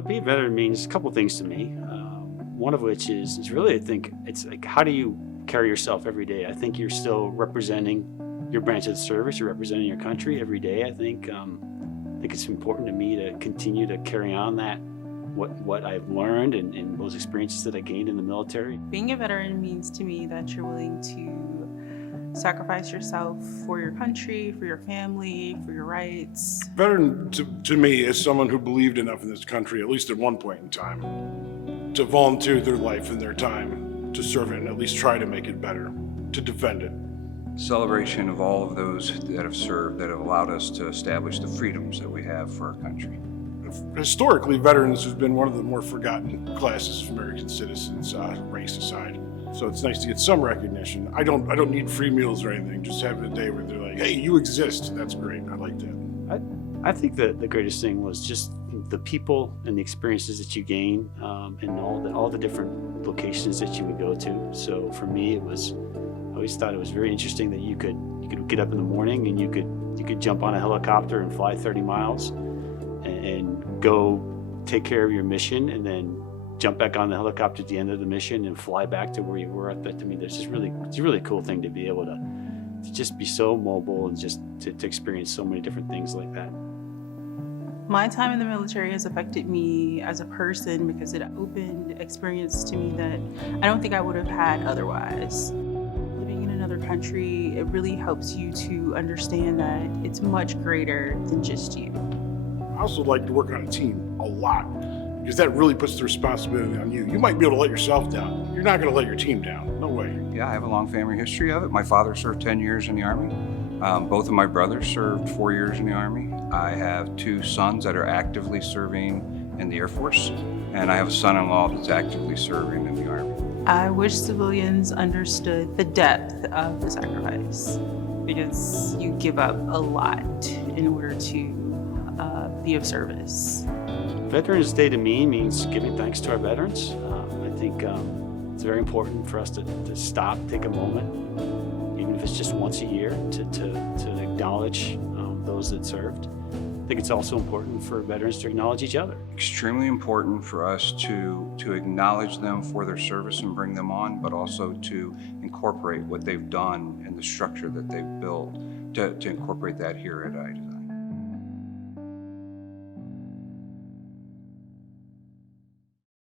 Being a veteran means a couple things to me. One of which is really, I think, it's like, how do you carry yourself every day? I think you're still representing your branch of the service. You're representing your country every day. I think it's important to me to continue to carry on that what I've learned and those experiences that I gained in the military. Being a veteran means to me that you're willing to sacrifice yourself for your country, for your family, for your rights. Veteran to me is someone who believed enough in this country, at least at one point in time, to volunteer their life and their time to serve it and at least try to make it better, to defend it. Celebration of all of those that have served, that have allowed us to establish the freedoms that we have for our country. Historically, veterans have been one of the more forgotten classes of American citizens, race aside. So it's nice to get some recognition. I don't need free meals or anything. Just having a day where they're like, "Hey, you exist." That's great. I like that. I think that the greatest thing was just the people and the experiences that you gain, and all the different locations that you would go to. So for me, I always thought it was very interesting that you could get up in the morning and you could jump on a helicopter and fly 30 miles and go take care of your mission, and then jump back on the helicopter at the end of the mission and fly back to where you were. That to me, it's a really cool thing to be able to just be so mobile and just to experience so many different things like that. My time in the military has affected me as a person because it opened experience to me that I don't think I would have had otherwise. Living in another country, it really helps you to understand that it's much greater than just you. I also like to work on a team a lot because that really puts the responsibility on you. You might be able to let yourself down. You're not going to let your team down. No way. Yeah, I have a long family history of it. My father served 10 years in the Army. Both of my brothers served 4 years in the Army. I have 2 sons that are actively serving in the Air Force, and I have a son-in-law that's actively serving in the Army. I wish civilians understood the depth of the sacrifice, because you give up a lot in order to be of service. Veterans Day to me means giving thanks to our veterans. I think it's very important for us to stop, take a moment, even if it's just once a year, to acknowledge those that served. I think it's also important for veterans to acknowledge each other. Extremely important for us to acknowledge them for their service and bring them on, but also to incorporate what they've done and the structure that they've built, to incorporate that here at iDESIGN.